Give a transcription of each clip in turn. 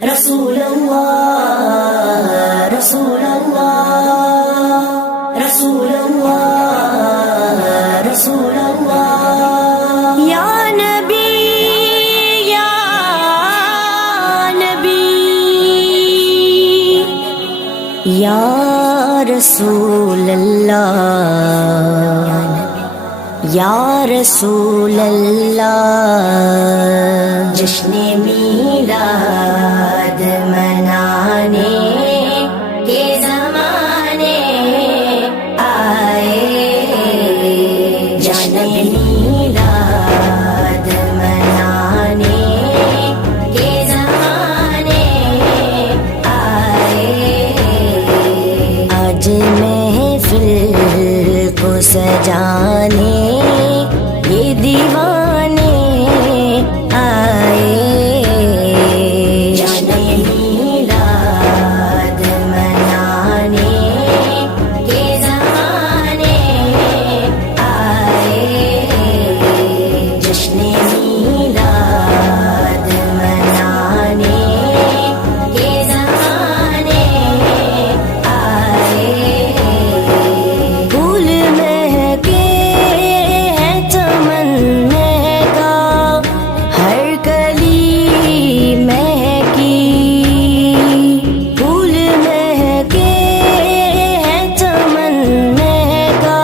رسول اللہ رسول اللہ رسول اللہ رسول اللہ یا نبی یا نبی یا رسول اللہ یا رسول اللہ جشن میلاد منانے کے زمانے آئے جشن میلاد منانے کے زمانے آئے آج محفل کو سجانے یہ دیوانے آئے جشن میلاد منانے کے زمانے آئے جشن میلاد منانے کے زمانے آئے پھول مہکے ہیں چمن مہکا ہر کلی مہکی پھول مہکے ہیں چمن مہکا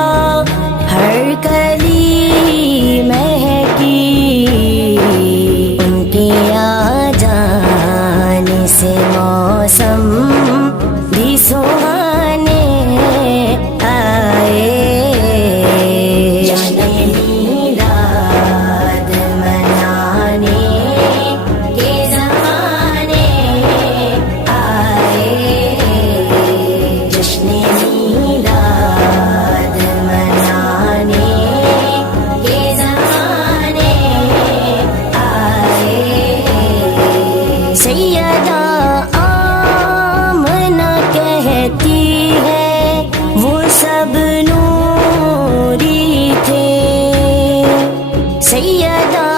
ہر کلی مہکی ان کے آ جانے سے موسم بھی سہانے آئے جشن میلاد منانے کے زمانے آئے جشن میلاد منانے کے زمانے آئے سیدہ آمنہ کہتی ہے وہ سب نوری تھے سیدہ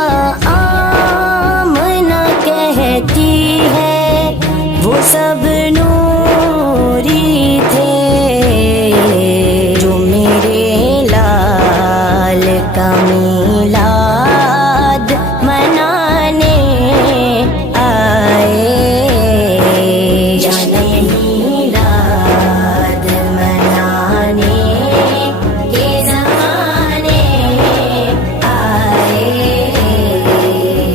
آمنہ کہتی ہے وہ سب نوری تھے جو میرے لال کا میلاد منانے آئے جشن میلاد منانے کے زمانے آئے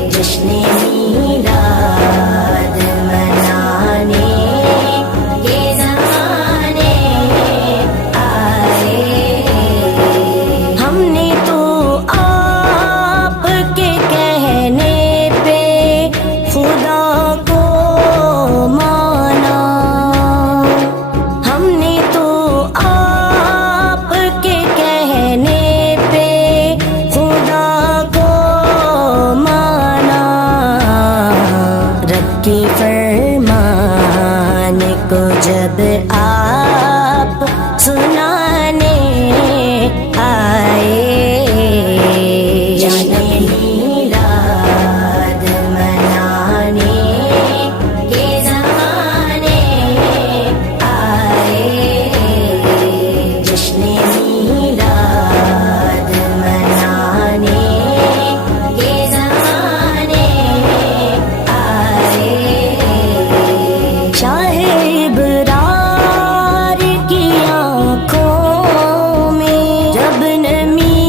جشن میلاد منانے کے زمانے آئے ہم نے تو آپ کے کہنے پہ خدا کو مانا ہم نے تو آپ کے کہنے پہ خدا کو مانا رب کی فرمان کو جب آپ سنانے آئے جشن میلاد منانے کے زمانے آئے جشن میلاد منانے کے زمانے آئے شاہ ابرار کی آنکھوں میں جب نمی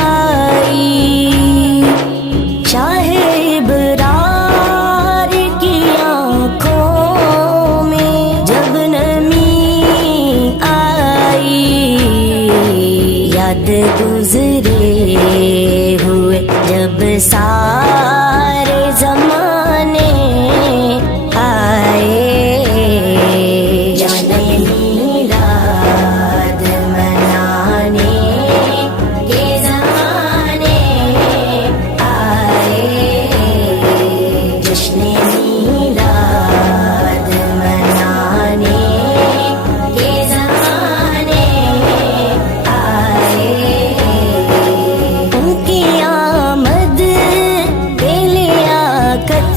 آئی شاہ ابرار کی آنکھوں میں جب نمی آئی یاد گزرے ہوئے جب سارے زمانے آئے جشن میلاد منانے کے زمانے آئے جشن میلاد منانے کے زمانے آئے ان کی آمد کے لیاقت